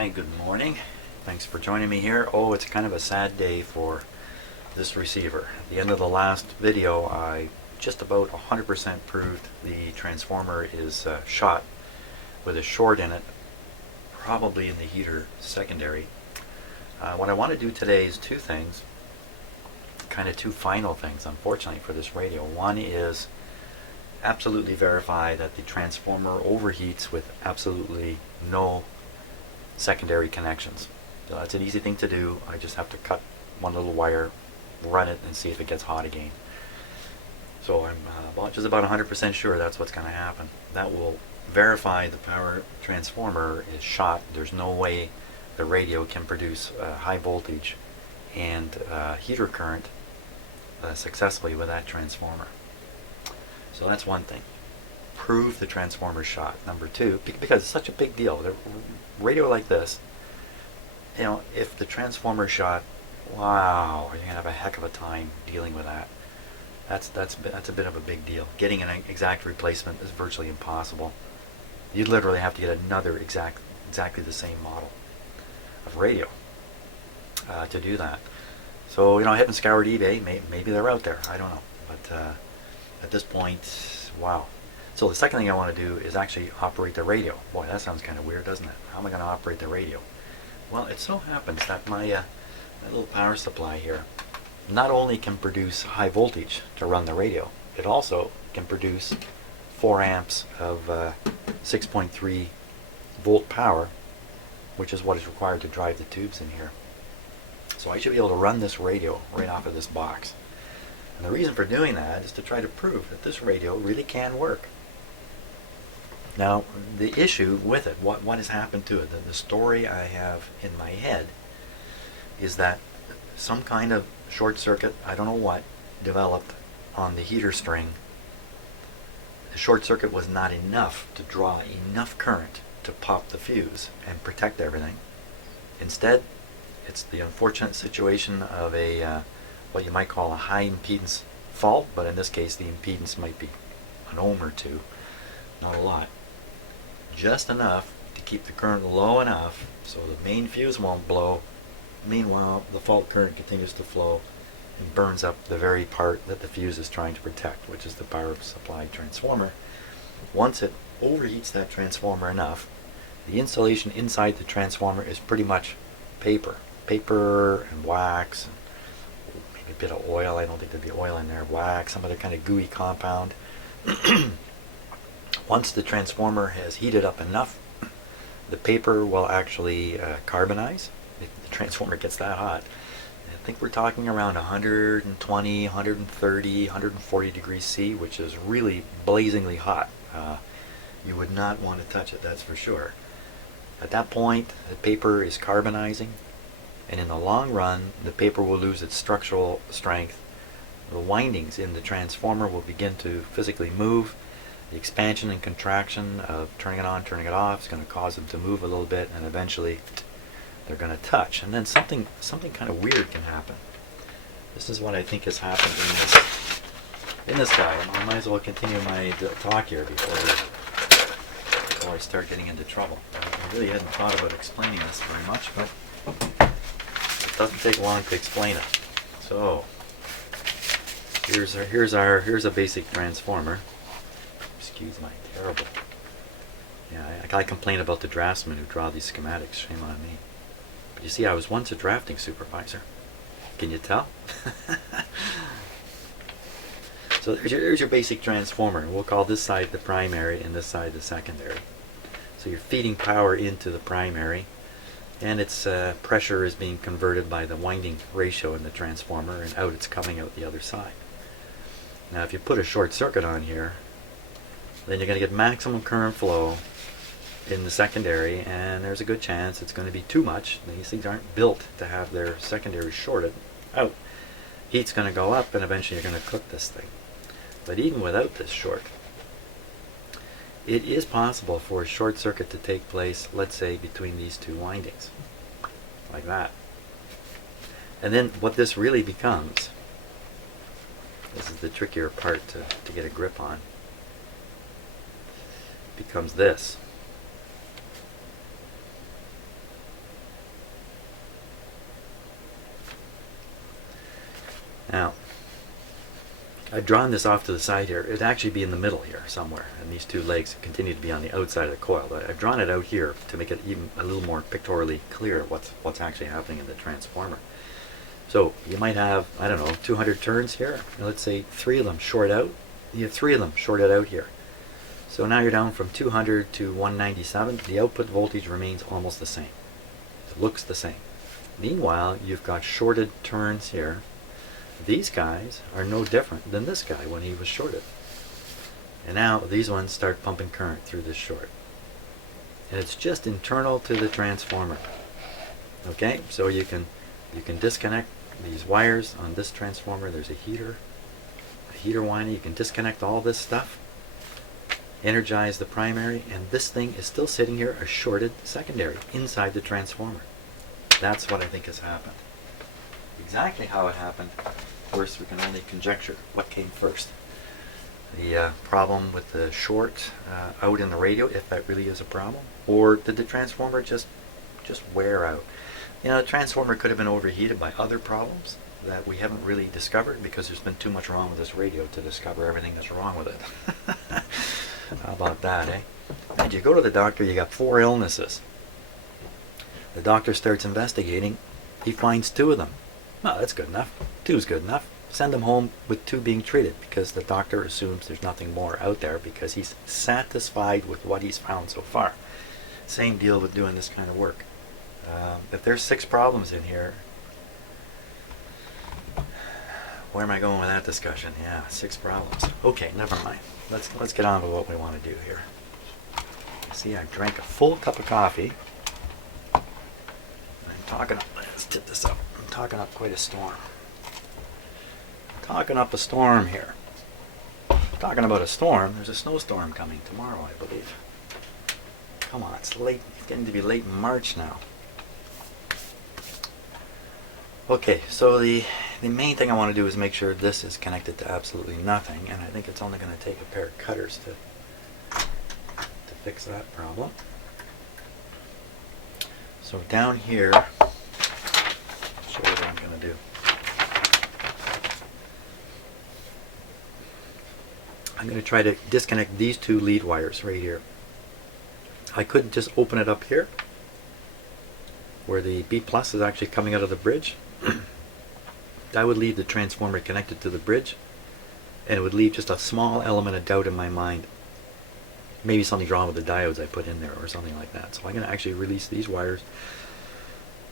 Hi, good morning. Thanks for joining me here. Oh, it's kind of a sad day for this receiver. At the end of the last video, I just about 100% proved the transformer is shot with a short in it, probably in the heater secondary. What I want to do today is two things, kind of two final things, unfortunately, for this radio. One is absolutely verify that the transformer overheats with absolutely no secondary connections. So that's an easy thing to do. I just have to cut one little wire, run it, and see if it gets hot again. So I'm just about 100% sure that's what's going to happen. That will verify the power transformer is shot. There's no way the radio can produce high voltage and heater current successfully with that transformer. So that's one thing. Prove the transformer shot. Number two, because it's such a big deal. The radio like this, you know, if the transformer shot, wow, you're gonna have a heck of a time dealing with that. That's a bit of a big deal. Getting an exact replacement is virtually impossible. You'd literally have to get another exactly the same model of radio to do that. So, you know, I haven't scoured eBay. Maybe they're out there. I don't know. But at this point, wow. So the second thing I want to do is actually operate the radio. Boy, that sounds kind of weird, doesn't it? How am I going to operate the radio? Well, it so happens that my little power supply here not only can produce high voltage to run the radio, it also can produce 4 amps of 6.3 volt power, which is what is required to drive the tubes in here. So I should be able to run this radio right off of this box. And the reason for doing that is to try to prove that this radio really can work. Now, the issue with it, what has happened to it, the story I have in my head is that some kind of short circuit, I don't know what, developed on the heater string. The short circuit was not enough to draw enough current to pop the fuse and protect everything. Instead, it's the unfortunate situation of a what you might call a high impedance fault, but in this case the impedance might be an ohm or two, not a lot. Just enough to keep the current low enough so the main fuse won't blow. Meanwhile, the fault current continues to flow and burns up the very part that the fuse is trying to protect, which is the power supply transformer. Once it overheats that transformer enough, the insulation inside the transformer is pretty much paper and wax, and maybe a bit of oil. I don't think there'd be oil in there. Wax, some other kind of gooey compound. Once the transformer has heated up enough, the paper will actually carbonize. If the transformer gets that hot, I think we're talking around 120, 130, 140 degrees C, which is really blazingly hot. You would not want to touch it, that's for sure. At that point, the paper is carbonizing, and in the long run, the paper will lose its structural strength. The windings in the transformer will begin to physically move. The expansion and contraction of turning it on, turning it off is going to cause them to move a little bit, and eventually they're going to touch. And then something kind of weird can happen. This is what I think has happened in this guy. I might as well continue my talk here before I start getting into trouble. I really hadn't thought about explaining this very much, but it doesn't take long to explain it. So here's a basic transformer. Excuse my terrible. Yeah, I complain about the draftsmen who draw these schematics. Shame on me. But you see, I was once a drafting supervisor. Can you tell? So there's your basic transformer. We'll call this side the primary and this side the secondary. So you're feeding power into the primary, and its pressure is being converted by the winding ratio in the transformer, and out it's coming out the other side. Now if you put a short circuit on here, then you're going to get maximum current flow in the secondary, and there's a good chance it's going to be too much. These things aren't built to have their secondary shorted out. Heat's going to go up, and eventually you're going to cook this thing. But even without this short, it is possible for a short circuit to take place, let's say, between these two windings, like that. And then what this really becomes, this is the trickier part to get a grip on, becomes this. Now, I've drawn this off to the side here. It'd actually be in the middle here somewhere, and these two legs continue to be on the outside of the coil. But I've drawn it out here to make it even a little more pictorially clear what's actually happening in the transformer. So you might have, I don't know, 200 turns here. And let's say 3 of them short out. You have 3 of them shorted out here. So now you're down from 200 to 197. The output voltage remains almost the same. It looks the same. Meanwhile, you've got shorted turns here. These guys are no different than this guy when he was shorted. And now these ones start pumping current through this short. And it's just internal to the transformer. Okay, so you can disconnect these wires on this transformer. There's a heater winding. You can disconnect all this stuff, energize the primary, and this thing is still sitting here, a shorted secondary inside the transformer. That's what I think has happened. Exactly how it happened, of course, we can only conjecture what came first. The problem with the short out in the radio, if that really is a problem, or did the transformer just wear out? You know, the transformer could have been overheated by other problems that we haven't really discovered because there's been too much wrong with this radio to discover everything that's wrong with it. How about that, eh? And you go to the doctor, you got 4 illnesses. The doctor starts investigating. He finds 2 of them. Well, that's good enough. 2 is good enough. Send them home with 2 being treated because the doctor assumes there's nothing more out there because he's satisfied with what he's found so far. Same deal with doing this kind of work. If there's 6 problems in here, where am I going with that discussion? Yeah, 6 problems. Okay, never mind. Let's get on with what we want to do here. See, I drank a full cup of coffee. Let's tip this up. I'm talking up quite a storm. Talking up a storm here. Talking about a storm, there's a snowstorm coming tomorrow, I believe. Come on, it's late. It's getting to be late in March now. Okay, so the main thing I want to do is make sure this is connected to absolutely nothing, and I think it's only going to take a pair of cutters to fix that problem. So down here, I'll show you what I'm going to do. I'm going to try to disconnect these 2 lead wires right here. I could just open it up here, where the B plus is actually coming out of the bridge. That would leave the transformer connected to the bridge, and it would leave just a small element of doubt in my mind. Maybe something's wrong with the diodes I put in there or something like that. So I'm going to actually release these wires.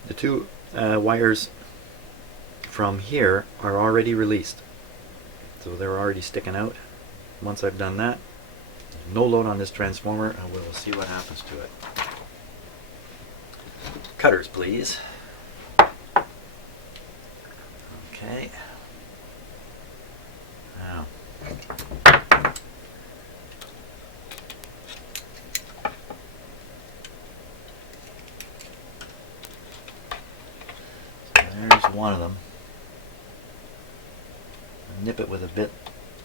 The 2 wires from here are already released. So they're already sticking out. Once I've done that, no load on this transformer, and we'll see what happens to it. Cutters, please. Okay. Now, so there's one of them. Nip it with a bit,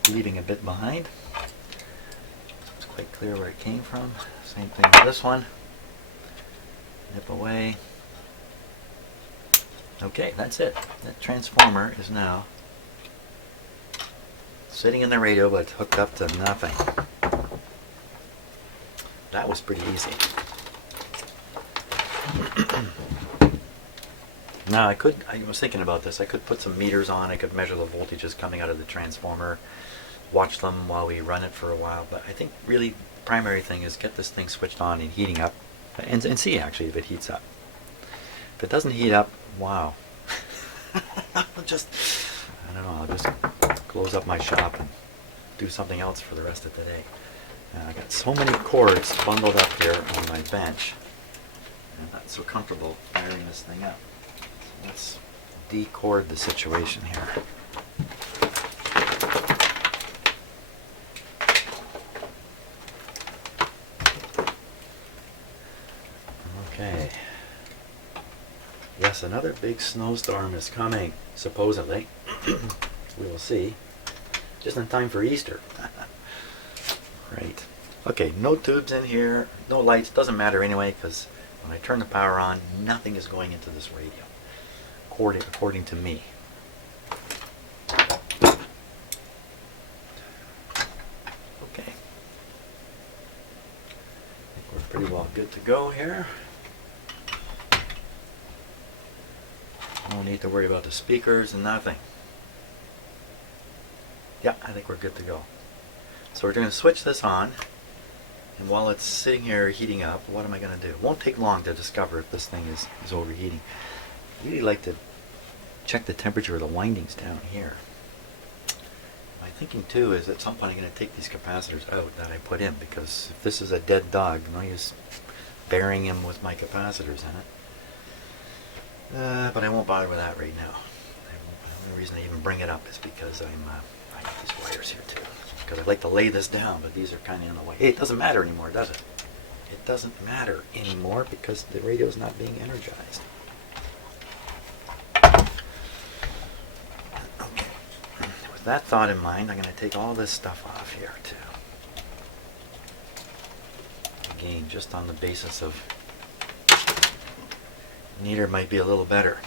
leaving a bit behind. So it's quite clear where it came from. Same thing with this one. Nip away. Okay, that's it. That transformer is now sitting in the radio, but it's hooked up to nothing. That was pretty easy. Now I was thinking about this, I could put some meters on, I could measure the voltages coming out of the transformer, watch them while we run it for a while, but I think really the primary thing is get this thing switched on and heating up, and see actually if it heats up. If it doesn't heat up, wow. I'll just close up my shop and do something else for the rest of the day. Now I got so many cords bundled up here on my bench. I'm not so comfortable firing this thing up. So let's decord the situation here. Okay. Yes, another big snowstorm is coming, supposedly. We will see. Just in time for Easter. Right. Okay, no tubes in here, no lights, doesn't matter anyway, because when I turn the power on, nothing is going into this radio, according to me. good to go here. No need to worry about the speakers and nothing. Yeah, I think we're good to go. So we're going to switch this on, and while it's sitting here heating up, what am I going to do? It won't take long to discover if this thing is overheating. I really like to check the temperature of the windings down here. My thinking too is at some point I'm going to take these capacitors out that I put in, because if this is a dead dog, no use burying him with my capacitors in it. But I won't bother with that right now. The only reason I even bring it up is because I got these wires here too. Because I'd like to lay this down, but these are kind of in the way. Hey, it doesn't matter anymore, does it? It doesn't matter anymore because the radio is not being energized. Okay. With that thought in mind, I'm going to take all this stuff off here too. Again, just on the basis of neater might be a little better.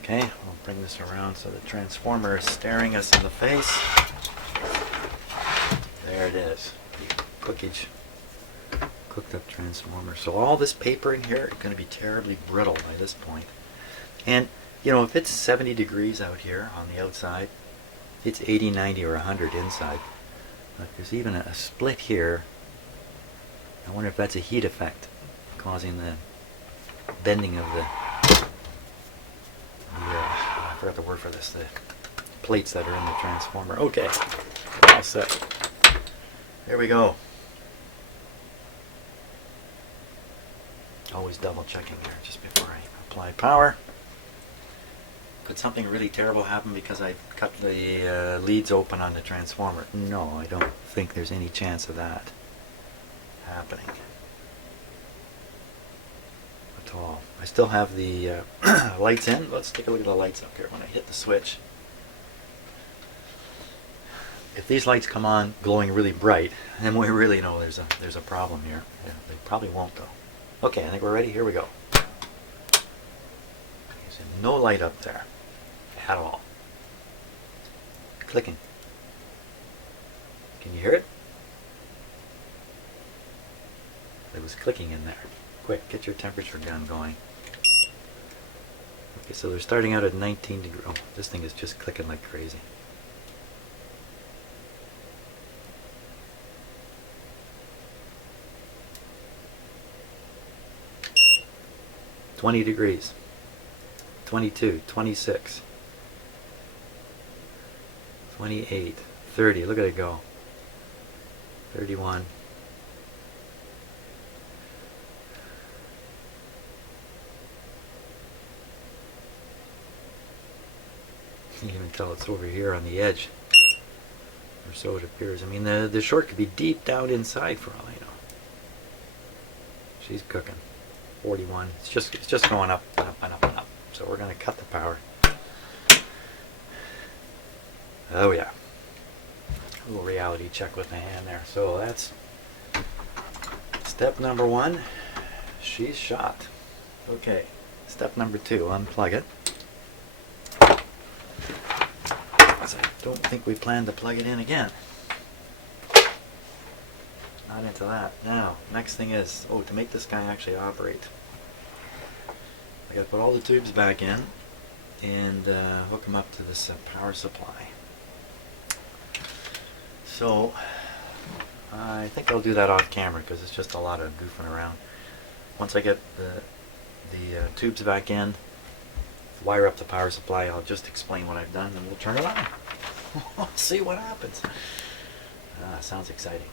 Okay, I'll bring this around so the transformer is staring us in the face. There it is. The cooked up transformer. So all this paper in here is going to be terribly brittle by this point. And you know, if it's 70 degrees out here on the outside, it's 80, 90, or 100 inside. But there's even a split here. I wonder if that's a heat effect causing the bending of I forgot the word for this, the plates that are in the transformer. Okay, all set. There we go. Always double checking there just before I apply power. Could something really terrible happen because I cut the leads open on the transformer? No, I don't think there's any chance of that happening at all. I still have the lights in. Let's take a look at the lights up here when I hit the switch. If these lights come on glowing really bright, then we really know there's a problem here. Yeah, they probably won't though. Okay, I think we're ready. Here we go. There's no light up there at all. Clicking. Can you hear it? It was clicking in there. Quick, get your temperature gun going. Okay, so they're starting out at 19 degrees. Oh, this thing is just clicking like crazy. $20, 22, 26, 28, 30. Look at it go. 31. You can even tell it's over here on the edge, or so it appears. I mean, the short could be deep down inside for all I know. She's cooking. 41. It's just going up and up and up and up. So we're going to cut the power. Oh yeah. A little reality check with the hand there. So that's step number 1. She's shot. Okay. Step number 2. Unplug it. I don't think we plan to plug it in again. Not into that. Now, next thing is, to make this guy actually operate, I gotta put all the tubes back in and hook them up to this power supply. So, I think I'll do that off camera because it's just a lot of goofing around. Once I get the tubes back in, wire up the power supply, I'll just explain what I've done and we'll turn it on. We'll see what happens. Sounds exciting.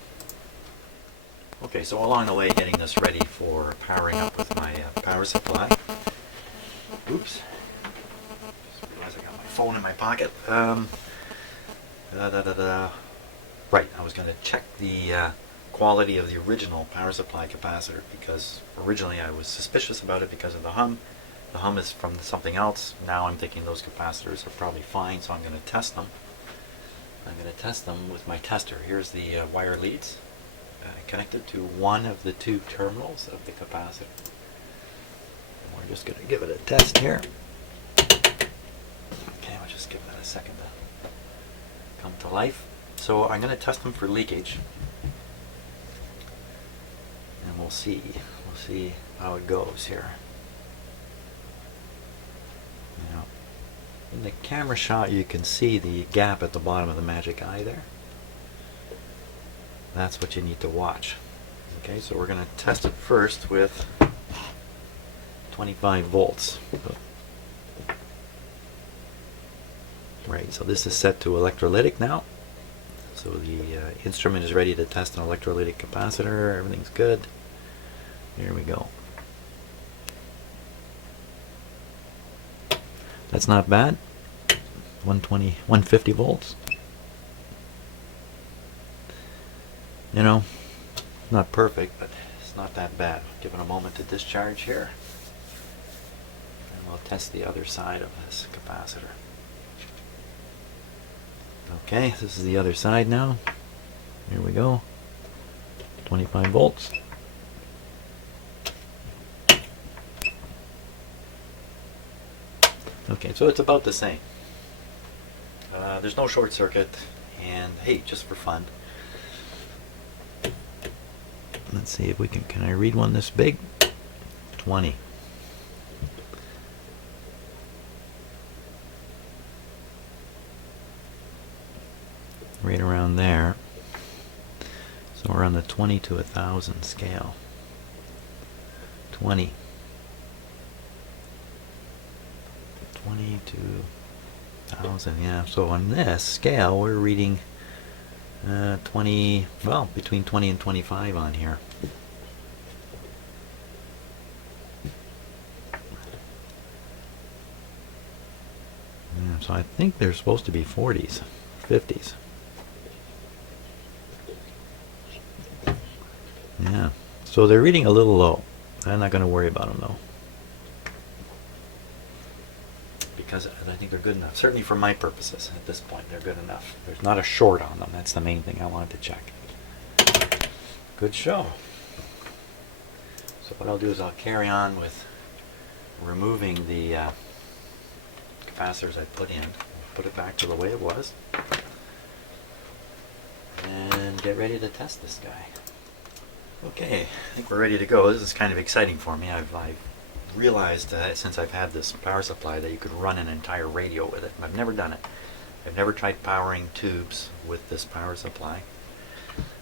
Okay, so along the way getting this ready for powering up with my power supply. Oops. Just realized I got my phone in my pocket. Right, I was going to check the quality of the original power supply capacitor because originally I was suspicious about it because of the hum. The hum is from something else. Now I'm thinking those capacitors are probably fine, so I'm going to test them. I'm going to test them with my tester. Here's the wire leads connected to one of the 2 terminals of the capacitor. And we're just going to give it a test here. Okay, I'll just give that a second to come to life. So I'm going to test them for leakage. And we'll see. We'll see how it goes here. You know, in the camera shot you can see the gap at the bottom of the magic eye there. That's what you need to watch. Okay, so we're going to test it first with 25 volts. Right, so this is set to electrolytic now. So the instrument is ready to test an electrolytic capacitor. Everything's good. Here we go. That's not bad. 150 volts. You know, not perfect, but it's not that bad. Give it a moment to discharge here. And we'll test the other side of this capacitor. Okay, this is the other side now. Here we go. 25 volts. Okay, so it's about the same. There's no short circuit, and hey, just for fun, let's see if we can I read one this big? 20. Right around there. So we're on the 20 to 1,000 scale. 20. 20 to 1,000, yeah. So on this scale, we're reading 20, well, between 20 and 25 on here. Yeah, so I think they're supposed to be 40s, 50s. Yeah, so they're reading a little low. I'm not going to worry about them though, because I think they're good enough. Certainly for my purposes at this point, they're good enough. There's not a short on them. That's the main thing I wanted to check. Good show. So what I'll do is I'll carry on with removing the capacitors I put in. Put it back to the way it was. And get ready to test this guy. Okay, I think we're ready to go. This is kind of exciting for me. I've realized since I've had this power supply that you could run an entire radio with it. I've never done it. I've never tried powering tubes with this power supply.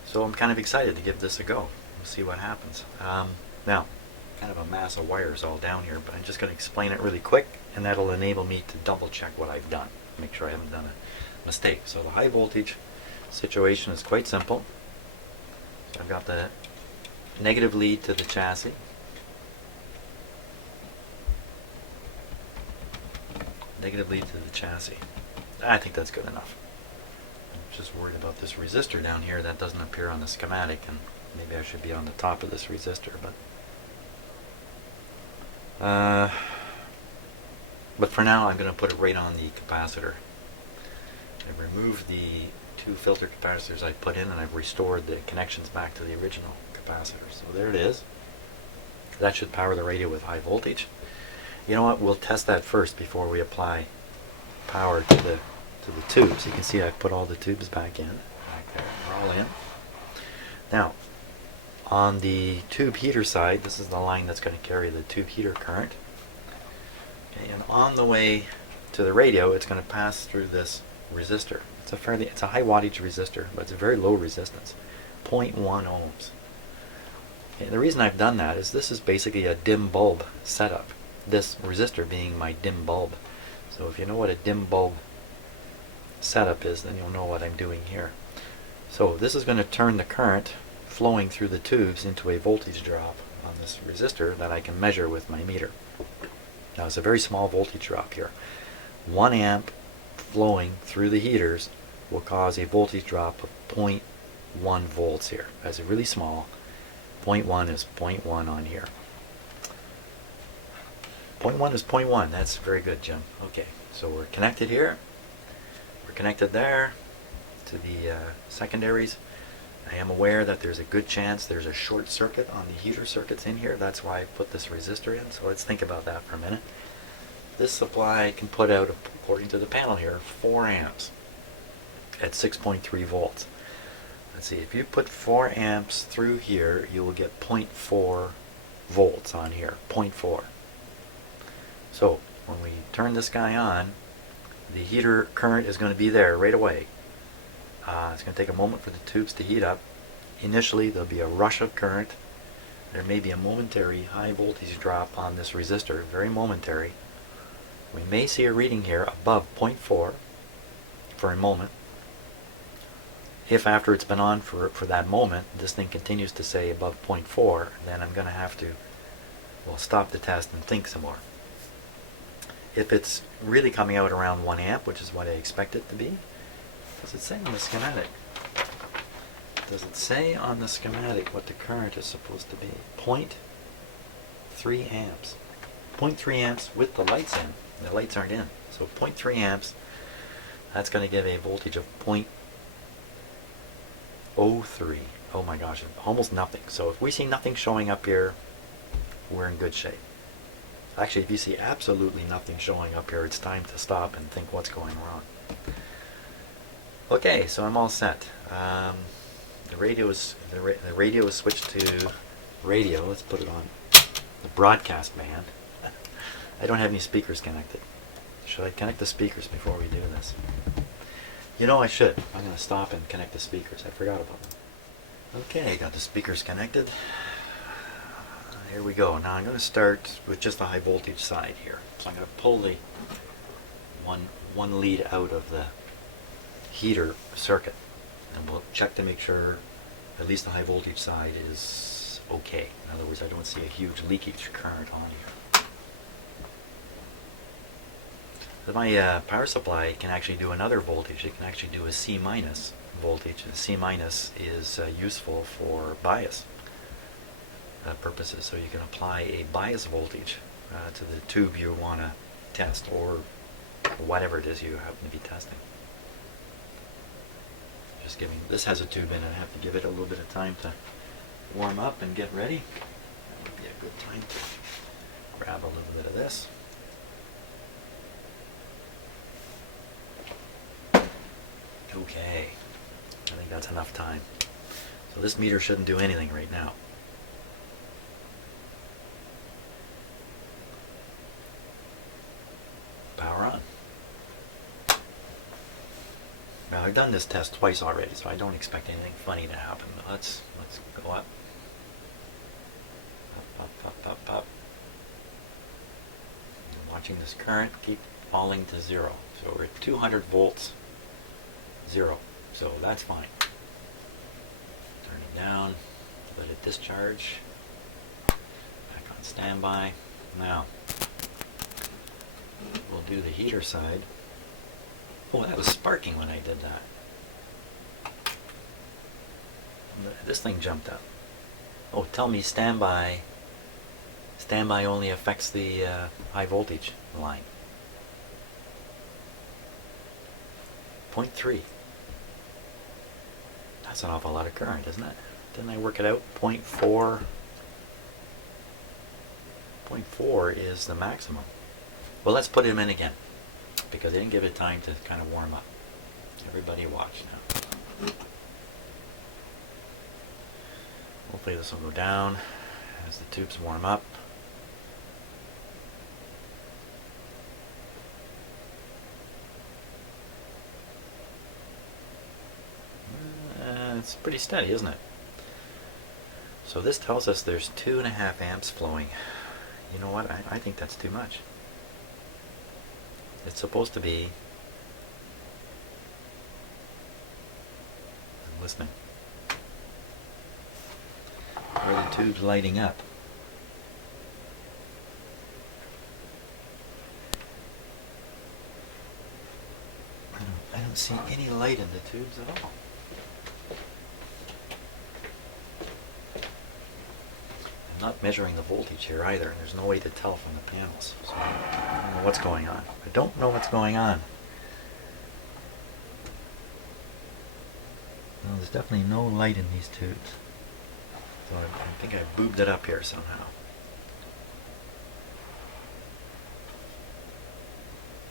So I'm kind of excited to give this a go. We'll see what happens. Now, kind of a mass of wires all down here, but I'm just going to explain it really quick, and that'll enable me to double check what I've done. Make sure I haven't done a mistake. So the high voltage situation is quite simple. So I've got the negative lead to the chassis. Negative lead to the chassis. I think that's good enough. I'm just worried about this resistor down here that doesn't appear on the schematic, and maybe I should be on the top of this resistor, but for now I'm going to put it right on the capacitor. I've removed the two filter capacitors I put in, and I've restored the connections back to the original capacitor. So there it is. That should power the radio with high voltage. You know what? We'll test that first before we apply power to the tubes. You can see I've put all the tubes back in. Back there. They're all in. Now, on the tube heater side, this is the line that's going to carry the tube heater current. Okay, and on the way to the radio, it's going to pass through this resistor. It's a high wattage resistor, but it's a very low resistance, 0.1 ohms. Okay, the reason I've done that is this is basically a dim bulb setup. This resistor being my dim bulb. So if you know what a dim bulb setup is, then you'll know what I'm doing here. So this is going to turn the current flowing through the tubes into a voltage drop on this resistor that I can measure with my meter. Now it's a very small voltage drop here. 1 amp flowing through the heaters will cause a voltage drop of 0.1 volts here. That's really small. 0.1 is 0.1 on here. 0.1 is 0.1. That's very good, Jim. Okay, so we're connected here. We're connected there to the secondaries. I am aware that there's a good chance there's a short circuit on the heater circuits in here. That's why I put this resistor in. So let's think about that for a minute. This supply can put out, according to the panel here, 4 amps at 6.3 volts. let's see, if you put 4 amps through here, you will get 0.4 volts on here, 0.4. So when we turn this guy on, the heater current is going to be there right away. It's going to take a moment for the tubes to heat up. Initially there'll be a rush of current. There may be a momentary high voltage drop on this resistor, very momentary. We may see a reading here above 0.4 for a moment. If after it's been on for that moment, this thing continues to say above 0.4, then I'm going to have to, well, stop the test and think some more. If it's really coming out around 1 amp, which is what I expect it to be, does it say on the schematic? Does it say on the schematic what the current is supposed to be? 0.3 amps. 0.3 amps with the lights in. The lights aren't in. So 0.3 amps, that's going to give a voltage of 0.03. Oh my gosh, almost nothing. So if we see nothing showing up here, we're in good shape. Actually, if you see absolutely nothing showing up here, it's time to stop and think what's going wrong. Okay, so I'm all set. The radio is switched to radio. Let's put it on the broadcast band. I don't have any speakers connected. Should I connect the speakers before we do this? You know I should. I'm going to stop and connect the speakers. I forgot about them. Okay, got the speakers connected. Here we go. Now I'm going to start with just the high voltage side here. So I'm going to pull the one lead out of the heater circuit, and we'll check to make sure at least the high voltage side is okay. In other words, I don't see a huge leakage current on here. So my power supply can actually do another voltage. It can actually do a C- voltage. And C- is useful for bias purposes, so you can apply a bias voltage to the tube you want to test, or whatever it is you happen to be testing. Just giving, this has a tube in it. I have to give it a little bit of time to warm up and get ready. That would be a good time to grab a little bit of this. Okay, I think that's enough time. So this meter shouldn't do anything right now. Power on. Now I've done this test twice already, so I don't expect anything funny to happen. But let's go up. Up. I'm watching this current keep falling to 0. So we're at 200 volts, 0. So that's fine. Turn it down, let it discharge. Back on standby. Now we'll do the heater side. Oh, that was sparking when I did that. This thing jumped up. Oh, tell me standby. Standby only affects the high voltage line. 0.3. That's an awful lot of current, isn't it? Didn't I work it out? 0.4. 0.4 is the maximum. Well, let's put him in again, because I didn't give it time to kind of warm up. Everybody watch now. Hopefully this will go down as the tubes warm up. It's pretty steady, isn't it? So this tells us there's 2.5 amps flowing. You know what? I think that's too much. It's supposed to be... I'm listening. Are the tubes lighting up? I don't see any light in the tubes at all. I'm not measuring the voltage here either, and there's no way to tell from the panels. So I don't know what's going on. I don't know what's going on. No, there's definitely no light in these tubes. So I think I boobed it up here somehow.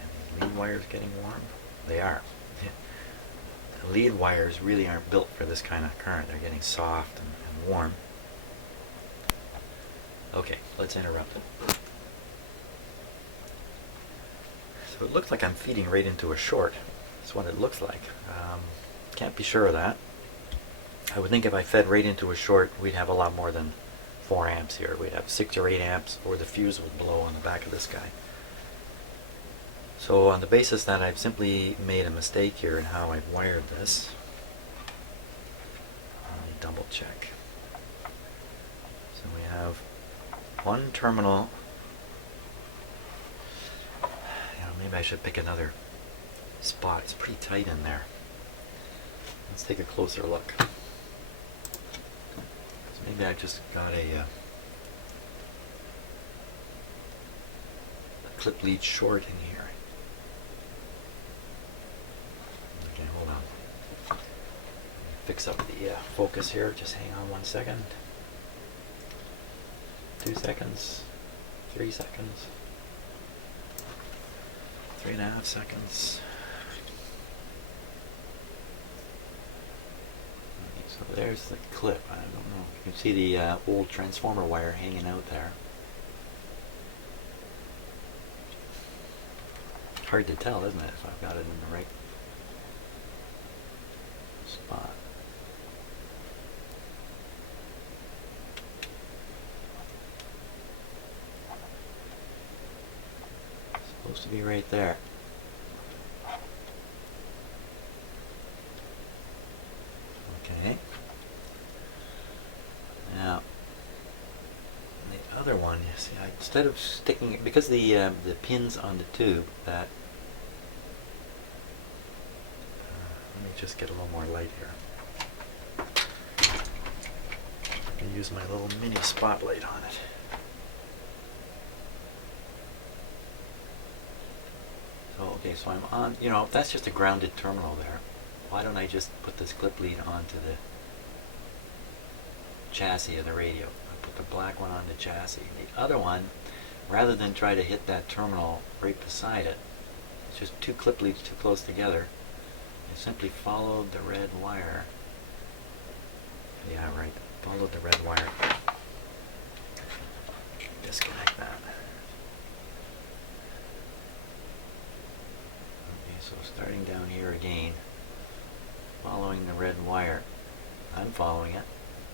And these lead wires getting warm? They are. lead wires really aren't built for this kind of current. They're getting soft and warm. Okay, let's interrupt it. So it looks like I'm feeding right into a short. That's what it looks like. Can't be sure of that. I would think if I fed right into a short, we'd have a lot more than 4 amps here. We'd have 6 or 8 amps, or the fuse would blow on the back of this guy. So on the basis that I've simply made a mistake here in how I've wired this, let me double check. So we have one terminal. Maybe I should pick another spot. It's pretty tight in there. Let's take a closer look. So maybe I just got a clip lead short in here. Okay, hold on. Fix up the focus here. Just hang on 1 second. 2 seconds. 3 seconds. 3.5 seconds. So there's the clip. I don't know. You can see the old transformer wire hanging out there. Hard to tell, isn't it, if I've got it in the right spot. Supposed to be right there. Okay. Now, the other one, you see, instead of sticking it, because the pins on the tube, that let me just get a little more light here. I can use my little mini spotlight on it. Okay, so I'm on, that's just a grounded terminal there. Why don't I just put this clip lead onto the chassis of the radio? I put the black one on the chassis. The other one, rather than try to hit that terminal right beside it, it's just 2 clip leads too close together. I simply followed the red wire. Yeah, right. Followed the red wire. Disconnect that. So starting down here again, following the red wire. I'm following it.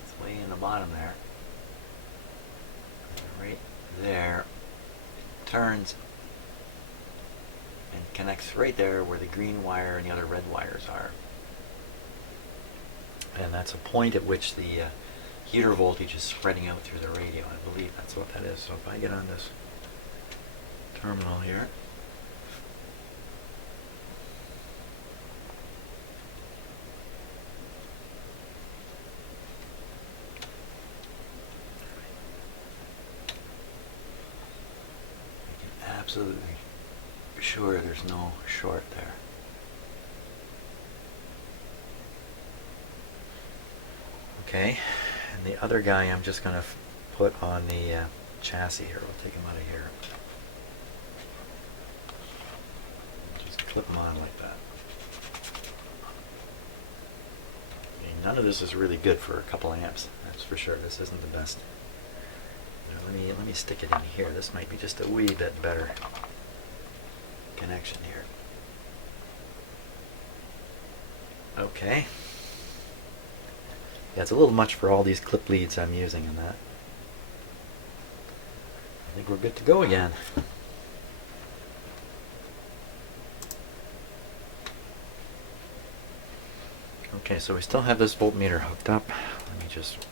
It's way in the bottom there. Right there. It turns and connects right there where the green wire and the other red wires are. And that's a point at which the heater voltage is spreading out through the radio. I believe that's what that is. So if I get on this terminal here, absolutely sure there's no short there. Okay, and the other guy I'm just going to put on the chassis here. We'll take him out of here. Just clip him on like that. Okay, none of this is really good for a couple amps, that's for sure. This isn't the best. Let me stick it in here. This might be just a wee bit better connection here. Okay. Yeah, it's a little much for all these clip leads I'm using in that. I think we're good to go again. Okay, so we still have this voltmeter hooked up. Let me just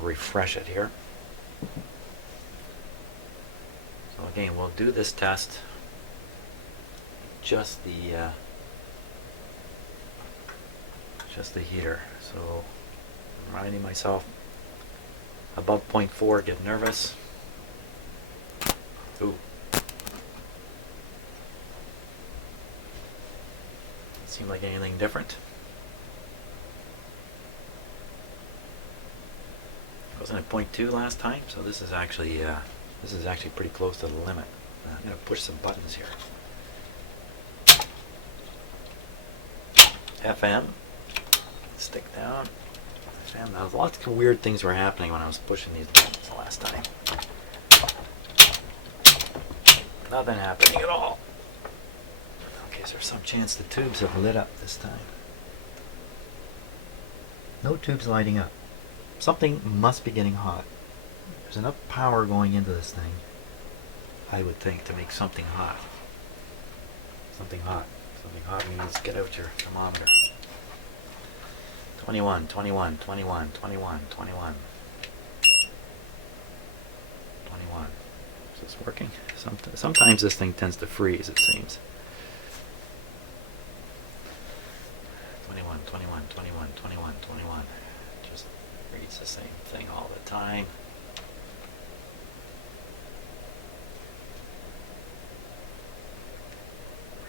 refresh it here. So again, we'll do this test just the heater. So I'm reminding myself, above 0.4, get nervous. Ooh. Doesn't seem like anything different. Wasn't at 0.2 last time, so this is actually pretty close to the limit. I'm going to push some buttons here. FM, stick down. And lots of weird things were happening when I was pushing these buttons the last time. Nothing happening at all. Okay, is there some chance the tubes have lit up this time? No tubes lighting up. Something must be getting hot. There's enough power going into this thing, I would think, to make something hot. Something hot. Something hot means get out your thermometer. 21, 21, 21, 21, 21. 21. Is this working? Sometimes this thing tends to freeze, it seems. 21, 21, 21, 21, 21. Just reads the same thing all the time.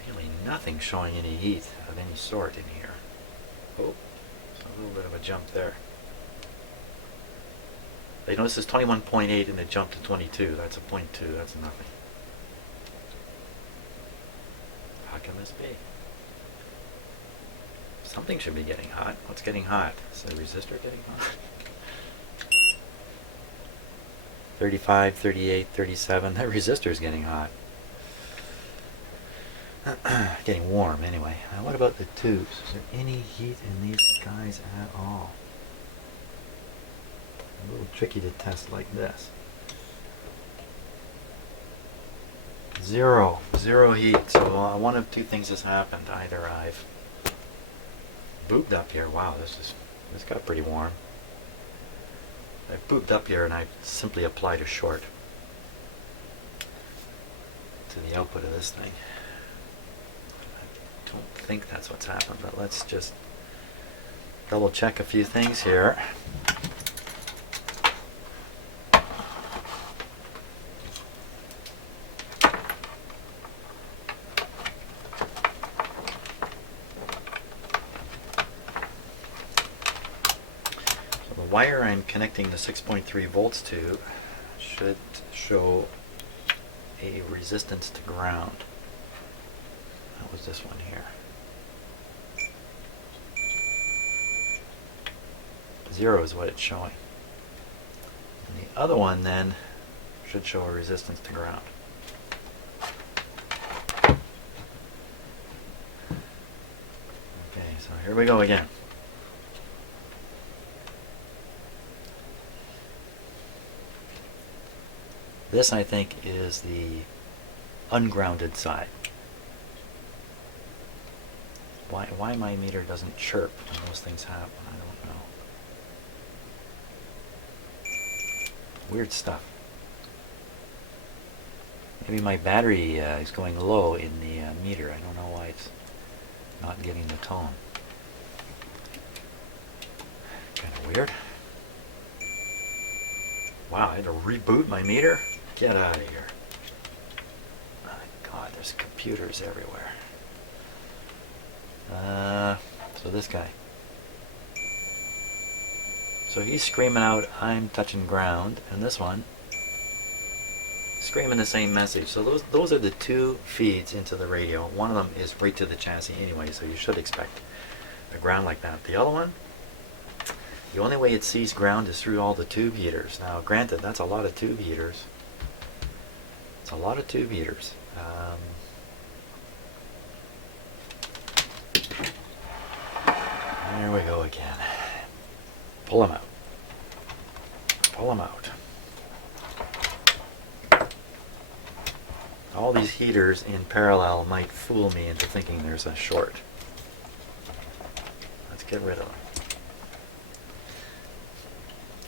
Really nothing showing any heat of any sort in here. Oh, a little bit of a jump there. They notice it's 21.8 and it jumped to 22. That's a 0.2. That's nothing. How can this be? Something should be getting hot. What's getting hot? Is the resistor getting hot? 35, 38, 37. That resistor is getting hot. Getting warm anyway. Now what about the tubes? Is there any heat in these guys at all? A little tricky to test like this. Zero heat. So one of two things has happened. Either I've booped up here. Wow, this got pretty warm. I booped up here and I simply applied a short to the output of this thing. I don't think that's what's happened, but let's just double check a few things here. The wire I'm connecting the 6.3 volts to should show a resistance to ground. That was this one here. 0 is what it's showing. And the other one then should show a resistance to ground. Okay, so here we go again. This, I think, is the ungrounded side. Why my meter doesn't chirp when those things happen, I don't know. Weird stuff. Maybe my battery is going low in the meter. I don't know why it's not getting the tone. Kind of weird. Wow, I had to reboot my meter? Get out of here. My God, there's computers everywhere. So this guy. So he's screaming out, I'm touching ground, and this one screaming the same message. So those are the two feeds into the radio. One of them is right to the chassis anyway, so you should expect a ground like that. The other one, the only way it sees ground is through all the tube heaters. Now, granted, that's a lot of tube heaters. It's a lot of tube heaters. There we go again. Pull them out. Pull them out. All these heaters in parallel might fool me into thinking there's a short. Let's get rid of them.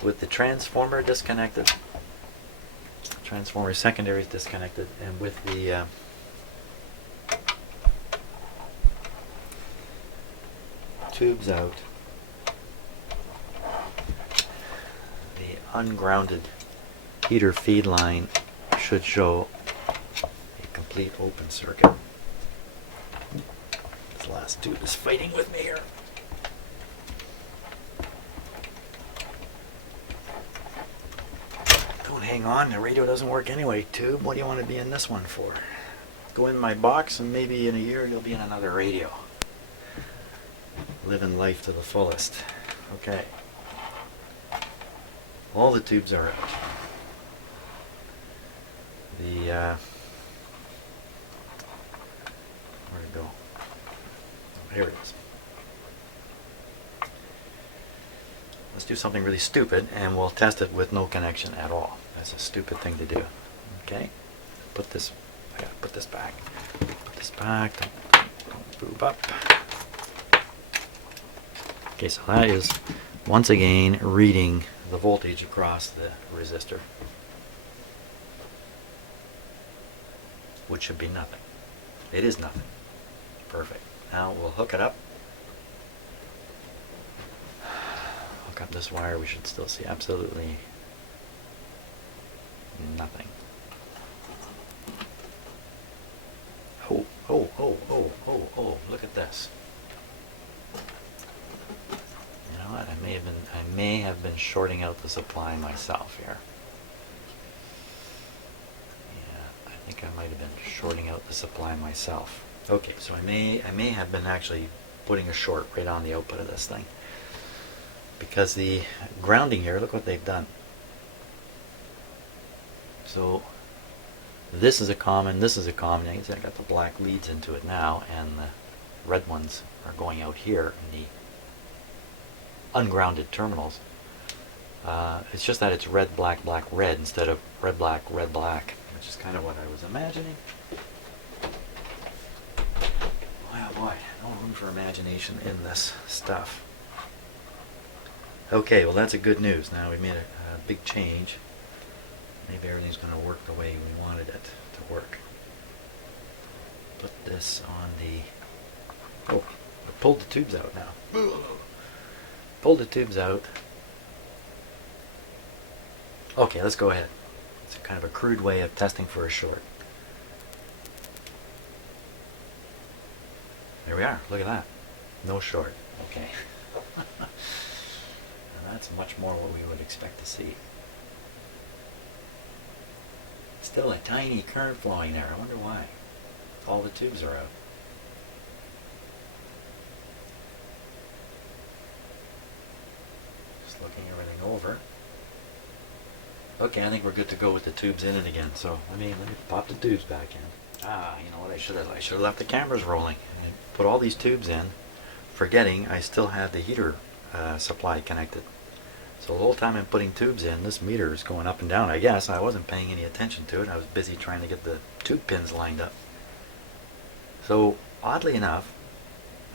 With the transformer disconnected, transformer secondary is disconnected, and with the tubes out, the ungrounded heater feed line should show a complete open circuit. This last tube is fighting with me here. Don't hang on, the radio doesn't work anyway, tube. What do you want to be in this one for? Go in my box and maybe in a year you'll be in another radio. Living life to the fullest. Okay. All the tubes are out. The, where'd it go? Oh, here it is. Let's do something really stupid and we'll test it with no connection at all. That's a stupid thing to do. Okay? Put this, I gotta put this back. Put this back, don't boob up. Okay, so that is once again reading the voltage across the resistor, which should be nothing. It is nothing. Perfect. Now we'll hook it up. Hook up this wire. We should still see absolutely nothing. Oh, oh, oh, oh, oh, oh, look at this. You know what? I may have been shorting out the supply myself here. Yeah, I think I might have been shorting out the supply myself. Okay, so I may have been actually putting a short right on the output of this thing. Because the grounding here, look what they've done. So this is a common, this is a common. I got the black leads into it now, and the red ones are going out here in the ungrounded terminals. It's just that it's red, black, black, red instead of red, black, which is kind of what I was imagining. Wow, boy, no room for imagination in this stuff. Okay, well that's a good news. Now we made a big change. Maybe everything's going to work the way we wanted it to work. Put this on the... Oh, I pulled the tubes out now. Pulled the tubes out. Okay, let's go ahead. It's a kind of a crude way of testing for a short. There we are. Look at that. No short. Okay. That's much more what we would expect to see. Still a tiny current flowing there. I wonder why. All the tubes are out. Just looking everything over. Okay, I think we're good to go with the tubes in it again. So let me pop the tubes back in. Ah, you know what I should have left the cameras rolling. I put all these tubes in, forgetting I still had the heater supply connected. So the whole time I'm putting tubes in, this meter is going up and down. I guess I wasn't paying any attention to it. I was busy trying to get the tube pins lined up. So oddly enough,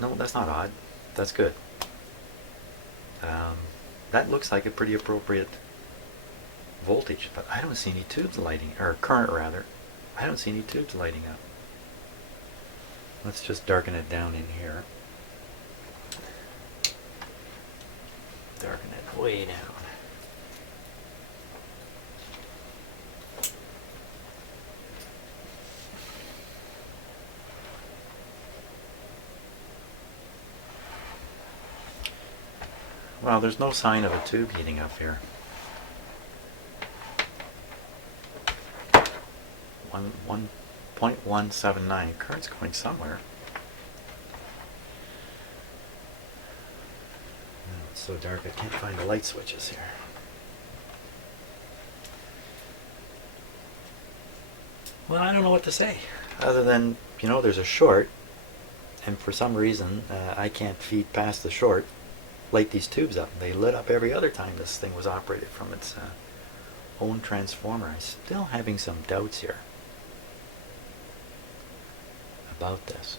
no, that's not odd. That's good. That looks like a pretty appropriate voltage, but I don't see any tubes lighting, or current rather. I don't see any tubes lighting up. Let's just darken it down in here. Darken it way down. Well, there's no sign of a tube heating up here. 1.179. Current's going somewhere. Oh, it's so dark I can't find the light switches here. Well, I don't know what to say, other than, you know, there's a short, and for some reason I can't feed past the short, light these tubes up. They lit up every other time this thing was operated from its own transformer. I'm still having some doubts here about this.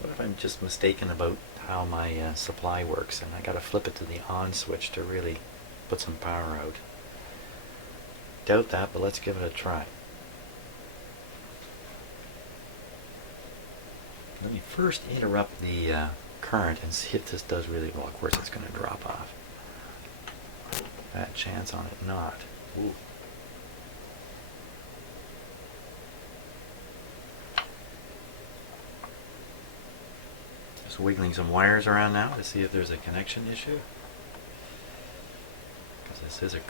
What if I'm just mistaken about how my supply works, and I gotta flip it to the on switch to really put some power out? Doubt that, but let's give it a try. Let me first interrupt the current and see if this does really well. Of course it's going to drop off. Bad chance on it not. Ooh. Just wiggling some wires around now to see if there's a connection issue. Because this is a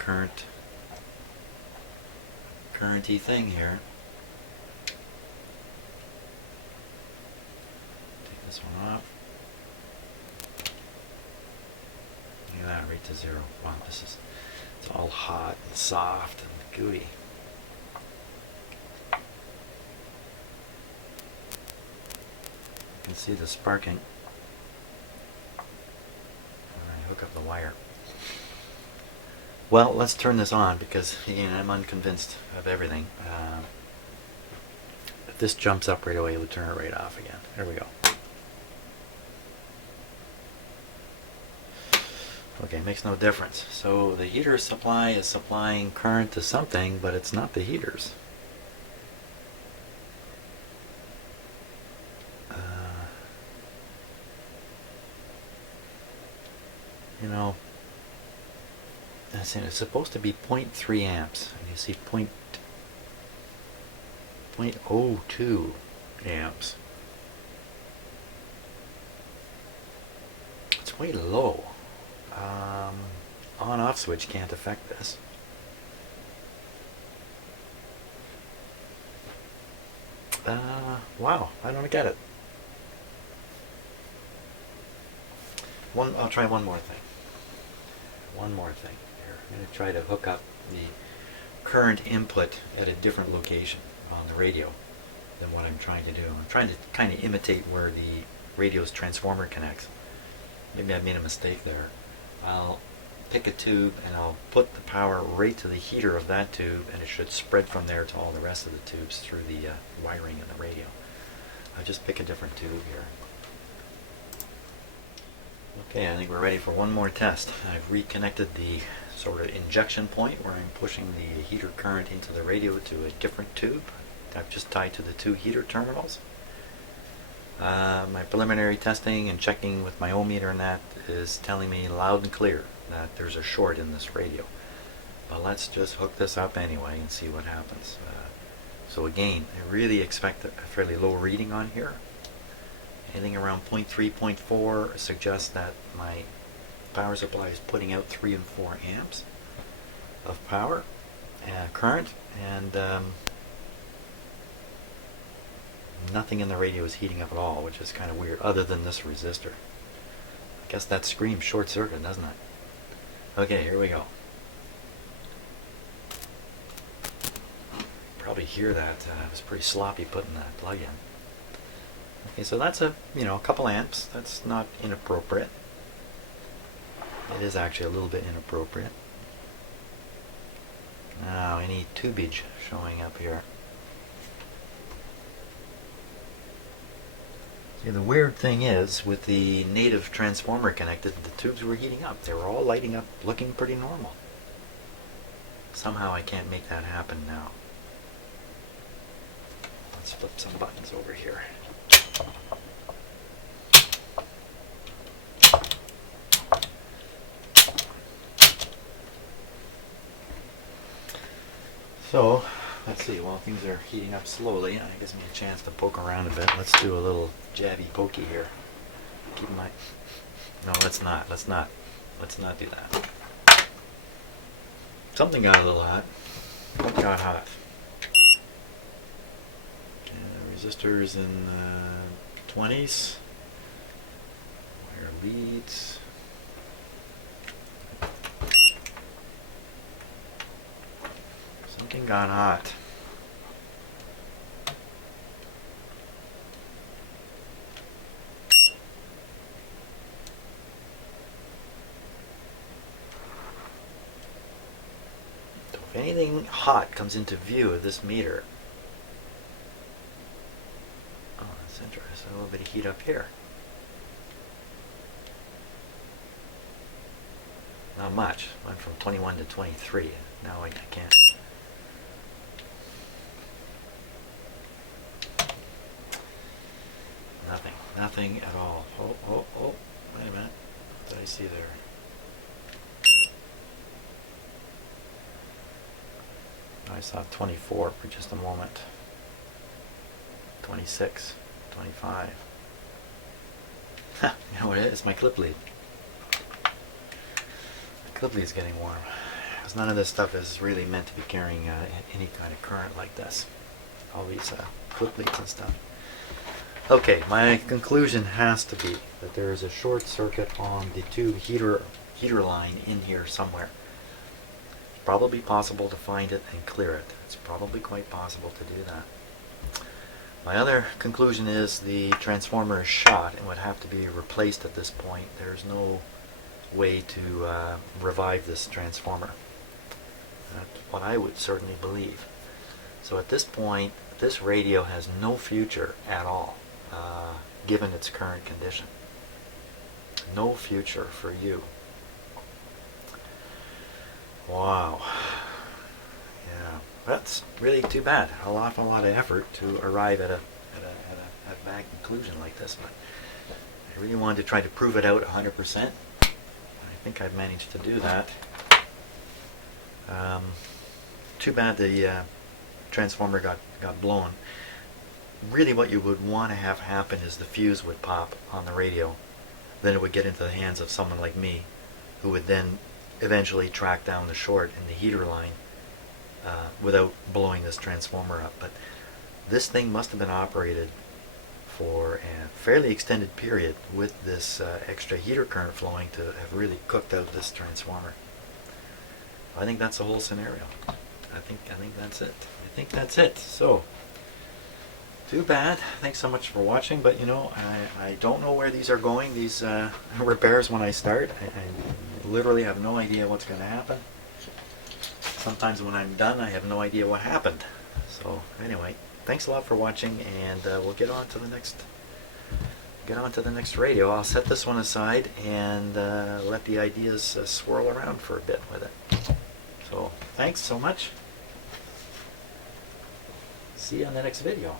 currenty thing here. this one off. Look at that, right to 0. Wow, it's all hot and soft and gooey. You can see the sparking. Alright, hook up the wire. Well, let's turn this on because, again, I'm unconvinced of everything. If this jumps up right away, we'll turn it right off again. There we go. Okay, makes no difference. So the heater supply is supplying current to something, but it's not the heaters. You know, it's supposed to be 0.3 amps, and you see 0.02 amps. It's way low. On-off switch can't affect this. Wow, I don't get it. I'll try one more thing. One more thing here. I'm going to try to hook up the current input at a different location on the radio than what I'm trying to do. I'm trying to kind of imitate where the radio's transformer connects. Maybe I made a mistake there. I'll pick a tube and I'll put the power right to the heater of that tube, and it should spread from there to all the rest of the tubes through the wiring in the radio. I'll just pick a different tube here. Okay, I think we're ready for one more test. I've reconnected the sort of injection point where I'm pushing the heater current into the radio to a different tube. I've just tied to the two heater terminals. My preliminary testing and checking with my ohm meter and that is telling me loud and clear that there's a short in this radio. But let's just hook this up anyway and see what happens. So again, I really expect a fairly low reading on here. Anything around 0.3, 0.4 suggests that my power supply is putting out 3 and 4 amps of power, current, and nothing in the radio is heating up at all, which is kind of weird, other than this resistor. I guess that screams short circuit, doesn't it? Okay, here we go. Probably hear that. It was pretty sloppy putting that plug in. Okay, so that's a couple amps. That's not inappropriate. It is actually a little bit inappropriate. Now I need tubage showing up here. See, the weird thing is, with the native transformer connected, the tubes were heating up. They were all lighting up, looking pretty normal. Somehow I can't make that happen now. Let's flip some buttons over here. So, let's see, while things are heating up slowly, it gives me a chance to poke around a bit. Let's do a little jabby pokey here. Keep in mind. No, let's not do that. Something got a little hot. What got hot? Resistors in the 20s. Wire leads. Something got hot. So if anything hot comes into view of this meter, oh, that's interesting. A little bit of heat up here. Not much. Went from 21 to 23. Now I can't. Nothing at all. Oh, wait a minute. What did I see there? I saw 24 for just a moment. 26, 25. You know what it is? It's my clip lead. My clip lead's getting warm. Because none of this stuff is really meant to be carrying any kind of current like this. All these clip leads and stuff. Okay, my conclusion has to be that there is a short circuit on the two heater line in here somewhere. It's probably possible to find it and clear it. It's probably quite possible to do that. My other conclusion is the transformer is shot and would have to be replaced at this point. There's no way to revive this transformer. That's what I would certainly believe. So at this point, this radio has no future at all, given its current condition. No future for you. Wow. Yeah, that's really too bad. An awful lot of effort to arrive at a bad conclusion like this, but I really wanted to try to prove it out 100%. I think I've managed to do that. Too bad the transformer got blown. Really what you would want to have happen is the fuse would pop on the radio. Then it would get into the hands of someone like me, who would then eventually track down the short in the heater line without blowing this transformer up. But this thing must have been operated for a fairly extended period with this extra heater current flowing to have really cooked out this transformer. I think that's the whole scenario. I think that's it. I think that's it. So, too bad. Thanks so much for watching. But you know, I don't know where these are going. These repairs when I start, I literally have no idea what's going to happen. Sometimes when I'm done, I have no idea what happened. So anyway, thanks a lot for watching, and we'll get on to the next radio. I'll set this one aside and let the ideas swirl around for a bit with it. So thanks so much. See you on the next video.